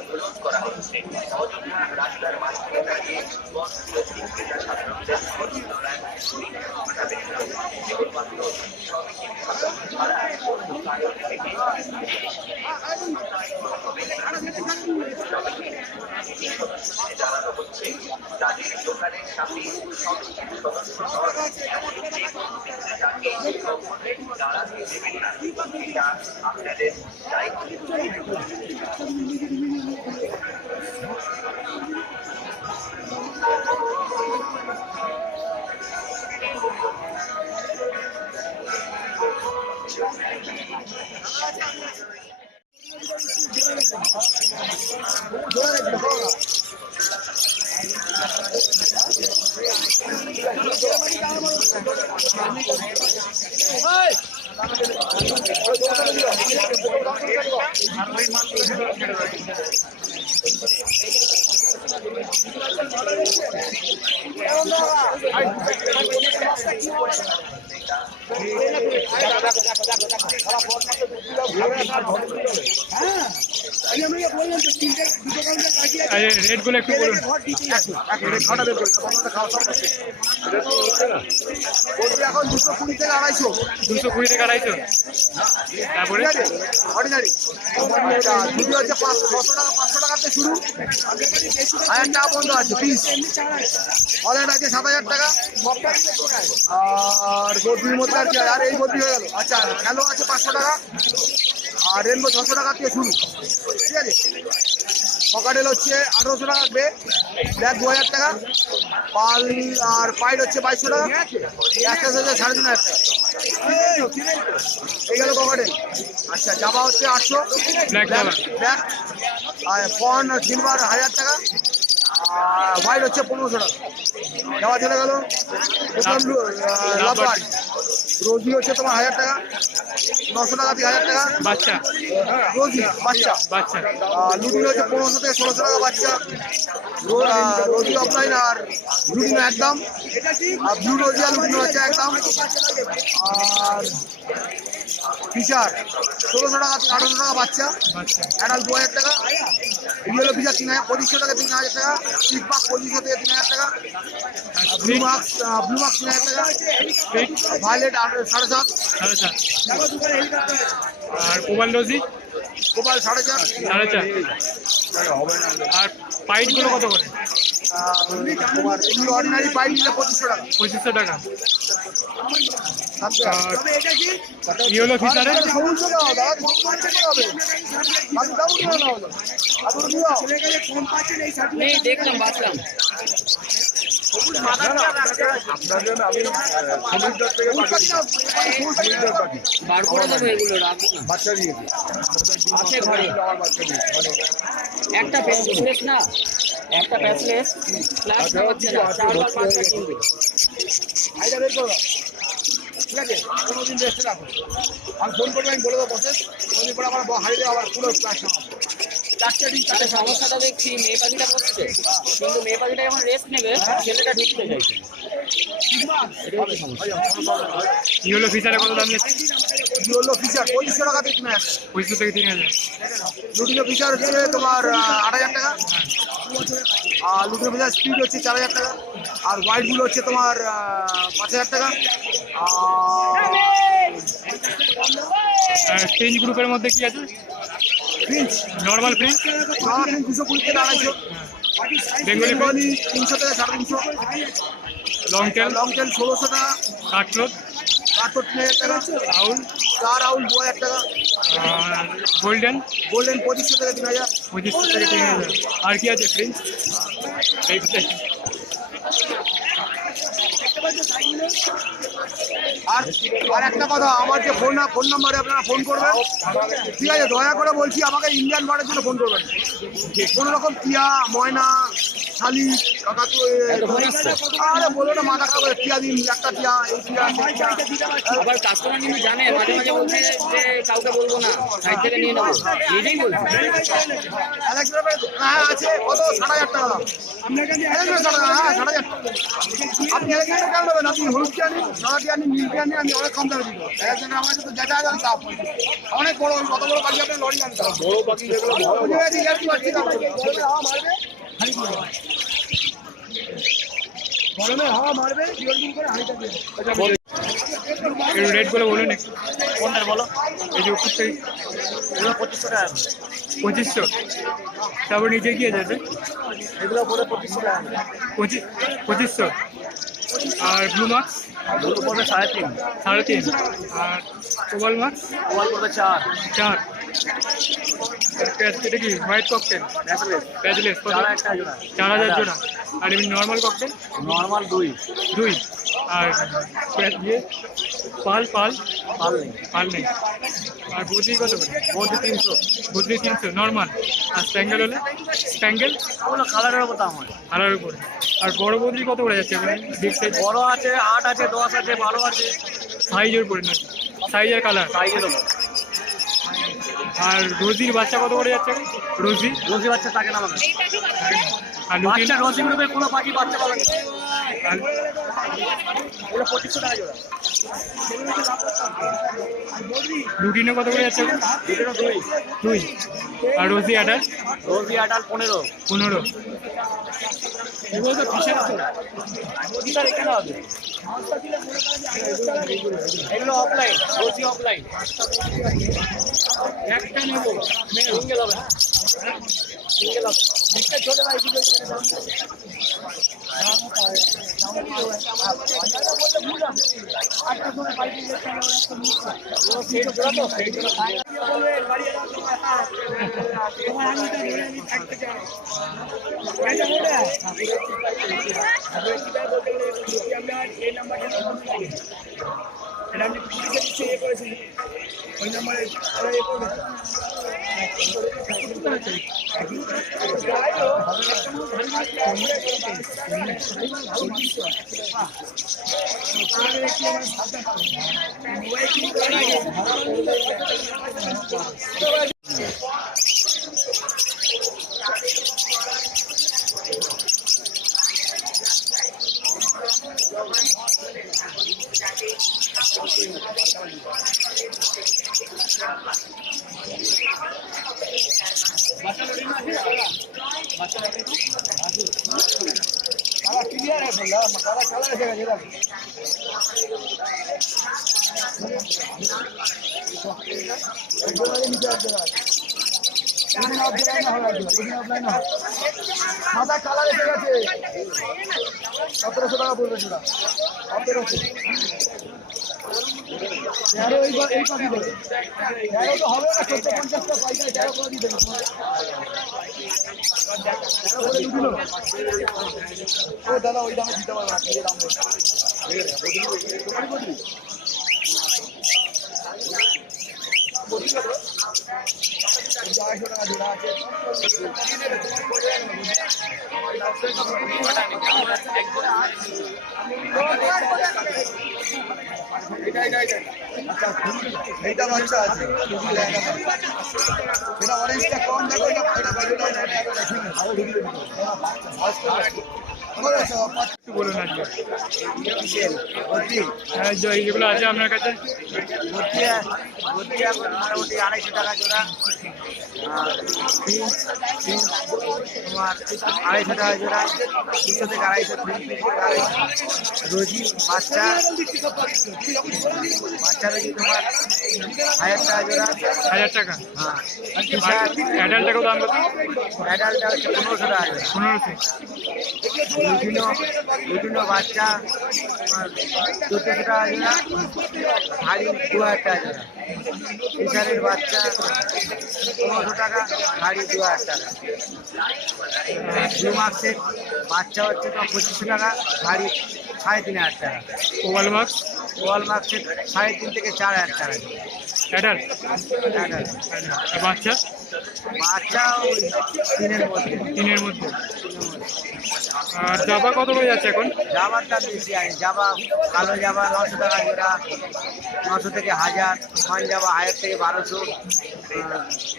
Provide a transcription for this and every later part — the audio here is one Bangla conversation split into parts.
অনুরোধ করা হচ্ছে অযথা রাস্তার মাঝ থেকে দাঁড়িয়ে ক্রেতা সাধারণদের কেবলমাত্র ছাড়া জানানো হচ্ছে তাদের দোকানের সামনে সংস্কৃতি সদস্য দাঁড়াতে দেবেন না, এটা আপনাদের দায়িত্ব। রেটগুলো একটু বলুন। এখন 220 থেকে 250। 220 থেকে 250। তারপরে অর্ডিনারি দুটো হচ্ছে 500 টাকা, 500 টাকাতে শুরু, 1000 টাকা পর্যন্ত আছে পিস। হল্যান্ড আছে 7000 টাকা। আর গদ্দির মধ্যে আর কি, আর এই গদ্দি হয়ে গেল। আচ্ছা, হ্যালো আছে 500 টাকা, আর রেনবো 600 টাকা থেকে শুরু, ঠিক আছে। পকাটেল হচ্ছে 1800 টাকা, ব্ল্যাক 2000 টাকা, পাল আর পাইড হচ্ছে 2200 টাকা, একটা হচ্ছে 3500 টাকা। এই গেল পকাটেল। আচ্ছা, জামা হচ্ছে 800, ব্ল্যাক, আর ফন সিলভার 1000 টাকা, আর হোয়াইট হচ্ছে 1500 টাকা। যাওয়া চলে গেল লাভার রোজি হচ্ছে তোমার 1000 টাকা, 900 টাকা থেকে 1000 টাকা বাচ্চা। রোজি বাচ্চা। লুটিন হচ্ছে 1500 থেকে 1600 টাকা বাচ্চা। রোজি অফলাইন আর লুটিন একদম। আর ব্লু রোজি আর লুটিন হচ্ছে একদম। আর ফিচার 1600 টাকা থেকে 1800 টাকা বাচ্চা, অ্যাডাল্ট 2000 টাকা। ইয়েলো ফিচার 2500 টাকা 3000 টাকা, চিকবাক 2500 থেকে 3000 টাকা, ব্লু মার্কস 3000 টাকা, ভায়োলেট 7.5। আর কোবাল রোজি গোপাল 4.5। আর পাইটগুলো কত করে? তোমার এগুলো অর্ডিনারি পাইপ নিলে 2500 টাকা। 2500 টাকা। ইয়েলো ফিচারে দেখলাম বাঁচলাম। বার করে দেবো, এগুলো রাখবো না। বাচ্চা দিয়েছি আছে ঘরে একটা প্যাচলেস না, একটা প্যাচলেস প্লাস হচ্ছে না, 4-5টা কিনবে। আইটা বের করো, ঠিক আছে। কোনোদিন রেস্টে রাখো, আমি ফোন করবো, আমি বলে দেবো বসে। কোনোদিন পরে আমার হারিয়ে আবার পুরো ক্লাস নামাবো। 4টে ডিম 4টে। সমস্যাটা দেখছি মেয়ে পাখিটা করছে, কিন্তু মেয়ে পাখিটা যখন রেস্ট নেবে ছেলেটা ঢুকতে চাইছে। ইয়েলো ফিচারে কত দাম নিচ্ছে? ইয়েলো ফিচার 2500 টাকা থেকে 3000। 2500 থেকে 3000। লুটিনো ফিচার হচ্ছে তোমার 8000 টাকা, আর লুটিনো ফিচার স্পিড হচ্ছে 4000 টাকা, আর হোয়াইটগুলো হচ্ছে তোমার 5000 টাকা। আর প্রিন্স গ্রুপের মধ্যে কি আছে? প্রিন্স নর্মাল প্রিন্স 220 থেকে 250। বেঙ্গলি বেঙ্গলি 300 থেকে 350। লং টেল 1600 টাকা। কাটক্লোথ কাঠোট 3000 টাকা। আউল চার আউল 2000 টাকা। আর গোল্ডেন 2500 থেকে 3000। 2500 থেকে 3000। আর কি আছে প্রিন্স? আর একটা কথা, আমার যে ফোন নাম্বারে আপনারা ফোন করবেন, ঠিক আছে। দয়া করে বলছি, আমাকে ইন্ডিয়ান বার্ডের জন্য ফোন করবেন। কোনো রকম টিয়া, ময়না, শালিক কাকাতু আরে বলো না মাথা খারাপ করে টিয়া দিন একটা টিয়া এই টিয়া সেই টিয়া। আবার কাস্টমার কিন্তু জানে, মাঝে মাঝে বলছে যে কাউকে বলবো না, সাইড থেকে নিয়ে নেবো, নিজেই বলছে। হ্যাঁ আছে কত 60,000 টাকা হ্যাঁ 60,000 আপনি এলাকাটা কেন নেবেন? আপনি হলুদ টিয়া নিন, সাদা টিয়া নিন, নীল টিয়া নিন, আমি অনেক কম দামে দিব। একজনের আমার কাছে যেটা আছে আমি তাও অনেক বড় কত বড় পাখি আপনার লরি আনতে হবে। বড় পাখি যেগুলো গরমে হাওয়া মারবে করে হাইটা দিয়ে এর রেটগুলো বলুন একটু। কোনটা বলো? এই যে উপর থেকে এগুলো 2500 টাকা, 2500, তারপর নিচে কি আছে? এগুলো পরে 2500 টাকা, 2500। আর ব্লু মার্কস দুটো পড়বে 3.5, 3.5। আর কোবাল মার্কস ওয়াল পড়বে 4, 4। এটা কি হোয়াইট ককটেল? ব্যাসলেস প্যাজলেস? 4 একটা জোড়া, 4000 জোড়া। আর এমনি নর্মাল ককটেল নর্মাল 2 2। আর ইয়ে পাল পাল নেই, পাল নেই। আর বদ্রি কত করে? বডি 300, বদ্রি 300 নর্মাল। আর স্প্যাঙ্গেল হলে? স্প্যাঙ্গেল ওগুলো কালারের উপর দাম হয়। হারার উপরে। আর বড় বদ্রি কত করে যাচ্ছে এখানে? বিগ সাইজ বড় আছে 8 আছে, 10 আছে, 12 আছে, সাইজের উপরে না, সাইজ আর কালার। সাইজের উপর। আর রোজির বাচ্চা কত করে যাচ্ছে? রোজি রোজি বাচ্চা থাকে না আমাদের, আর লুটিন? বাচ্চা রোজি গ্রুপে কোনো পাখি বাচ্চা পাবে না, আর ওগুলো 2500 টাকা জোড়া। লুটিনে কত করে যাচ্ছে? দুটো 2, 2। আর রোজি অ্যাডাল? রোজি আটাল 15, 15। এগুলো তো কিসের আছে? কিসের এখানে হবে? এগুলো অফলাইন, রোজি অফলাইন। একটা নেব, সিঙ্গেল হবে, সিঙ্গেল হবে। একটা ছোট ভাই কি বলতে কালা ক্লিয়ার আছে বললাম, কালা কালা এসে গেছে দেখো। মাথা কালার এসে গেছে, 1700 টাকা পড়বে সেটা, 1700। এই পাখি দেবে 13 তো হবে না, 1450 টাকা পাইকারি 13 করে দিয়ে দেবে। ও দাদা ওই দামে দিতে পারবো না, কি দাম বলছে? 250 টাকা জোড়া আছে। এইটা বাচ্চা আছে, এটা অরেঞ্জটা কম দেখো, এটা একটু বলুন আজকে। হ্যাঁ, যেগুলো আছে আপনার কাছে? মোটামুটি 250 টাকা জোড়া। তোমার 250 টাকা জোড়া, 200 থেকে 250, 250 রোজি বাচ্চা রোজি তোমার 1000 টাকা জোড়া। 1000 টাকা। হ্যাঁ, অ্যাডাল্টটা কত দাম কত? অ্যাডাল্টটা হচ্ছে 1500 টাকা জোড়া। 1500। বিভিন্ন বাচ্চা তোমার 1400 টাকা জোড়া, হাড়ি 2000 টাকা জোড়া। ফিশারের বাচ্চা 1500 টাকা, হাড়ি 2000 টাকা। ব্লু মার্কসের বাচ্চা হচ্ছে তো 2500 টাকা, হাড়ি 3500 টাকা। Oval marks? ওয়াল মার্কসের 3.5 থেকে 4000 টাকা। অ্যাডাল্ট আর বাচ্চা বাচ্চা ওই 3-এর মধ্যে। 3-এর মধ্যে। আর জাবা কত করে যাচ্ছে এখন? জাবার দাম বেশি আছে, জাবা কালো জাবা 900 টাকা জোড়া, 900 থেকে 1000, ফান জাবা 1000 থেকে 1200,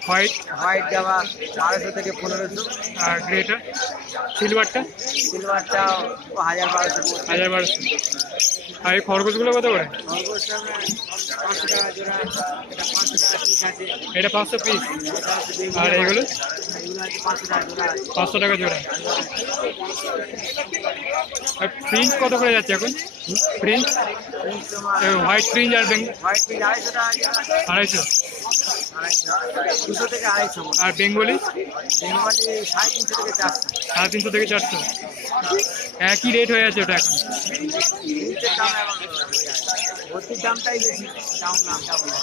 হোয়াইট হোয়াইট জাবা 1200 থেকে 1500, আর গ্রেটা সিলভারটা সিলভারটা 1000-1200। 1000-1200। আর এই খরগোশগুলো কত করে? খরগোশটা 500 টাকা জোড়া, এটা 500 টাকা পিস আছে, এটা 500 পিস। এটা হচ্ছে বেগুনি আর এগুলো এগুলো আছে 500 টাকা জোড়া আছে। 500 টাকা জোড়া। আর প্রিন্ট কত করে যাচ্ছে এখন? প্রিন্ট পিস তোমার হোয়াইট প্রিন্ট আর হোয়াইট পিস 250 টাকা জোড়া, 250। 200 থেকে 250 মতো। আর বেঙ্গলি বেঙ্গলি 350 থেকে 400। 350 থেকে 400। একই রেট হয়ে আছে ওটা এখন। জিনিসের দাম এখন ভর্তির দামটাই বেশি, দামটা বলে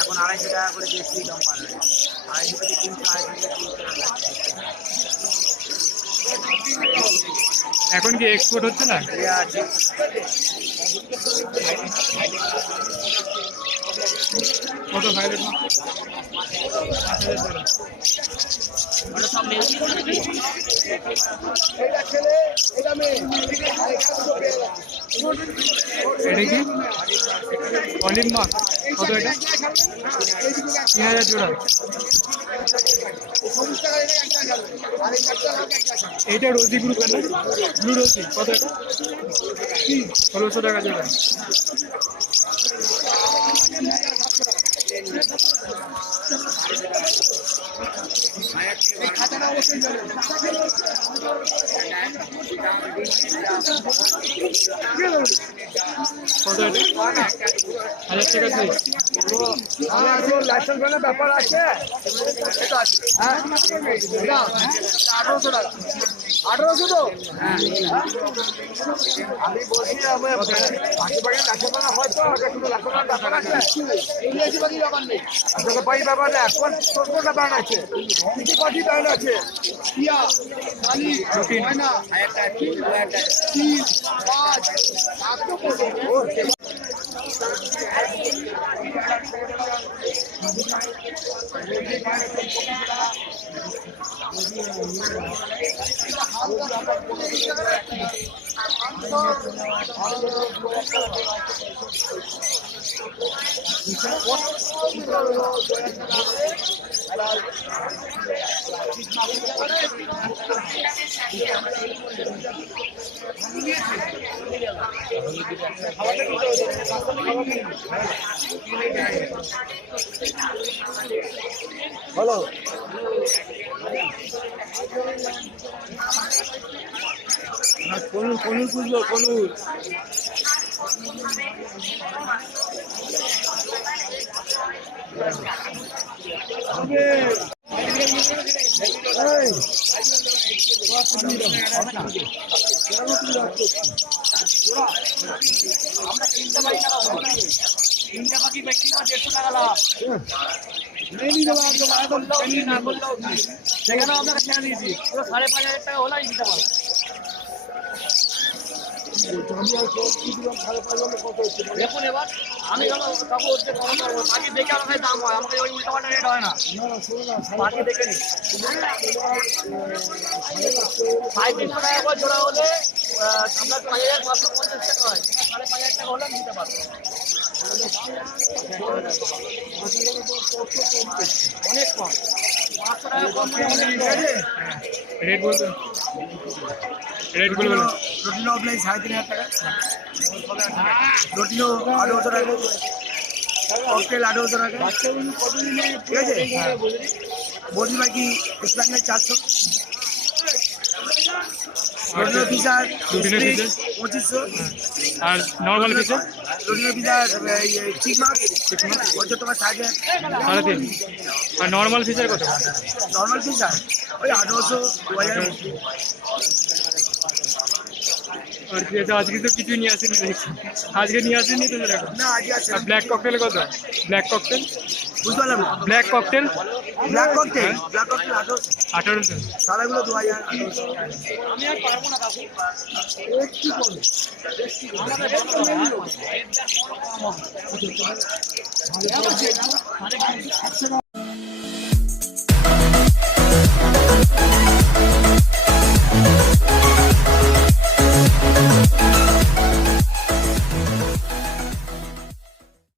এখন 250 টাকা করে বেশি দাম পাবে, 250 থেকে 300, 250 থেকে 300 টাকা। এখন কি এক্সপোর্ট হচ্ছে না? এ আছে কত ভাইলেট? 5000 জোড়া। এটা কি অলিভ মাছ? কত এটা? 3000 জোড়া। এইটা রোজি গ্রুপের না? ব্লু রোজি কত এটা? 1600 টাকা জোড়া। কত এটা? 1000 টাকা পিস। লাইসেন্স বানার ব্যাপার আছে, হ্যাঁ 1800 টাকা। 1800 তো আমি বলছি আমার বাকি বাকি লাখে টাকা হয়তো শুধু লাখে টাকা ব্যাপার আছে, ইংরেজি বাকি ব্যাপার নেই, আসলে বাকি ব্যাপার নেই। এখন ছোটটা ব্যান্ড আছে, কিছু বাকি ব্যান্ড আছে, টিয়া কালি ময়না 30, 5 হ্যালো কনুর খুঁজবো, কনুর তিনটা পাখি বিক্রি করে 150 টাকা লাভ। সেখানে আপনাকে ছেড়ে দিয়েছি, পুরো 5500 টাকা হলেই দিতে পারো। দেখুন এবার আমি কেন কাকু হচ্ছে পাখি দেখে আমাকে দাম হয়, আমাকে ওই উল্টা পাল্টা রেট হয় না, পাখি দেখে নি। 350 টাকা করে জোড়া হলে আপনার 5550 টাকা হয়, 5500 টাকা হলে দিতে পারবো। অনেক কম, 500 টাকা কম মানে অনেক কম। রেট বলতে রেটগুলো বলুন। রুটিনো আপনার 3500 টাকা, রুটিনো 1800 টাকা, ককটেল 1800 টাকা, ঠিক আছে। বডি বাকি স্প্যান্ডার 400, রুটিনো ফিচার 2500, আর নর্মাল কিছু রুটিনো ফিচার চিকমাক হচ্ছে তোমার 3000, 3.5। আর নর্মাল ফিচার কত? নর্মাল ফিচার ওই 1800, 2000। আর কি এটা আজকে তো কিছু নিয়ে আসেনি দেখছি, আজকে নিয়ে আসেনি তো সেরকম। না আজকে আছে আর ব্ল্যাক ককটেল কত? ব্ল্যাক ককটেল বুঝতে পারলাম না। Black cocktail black cocktail 1800। সাদাগুলো 2000। আমি আর পারবো না কাকু আমাদের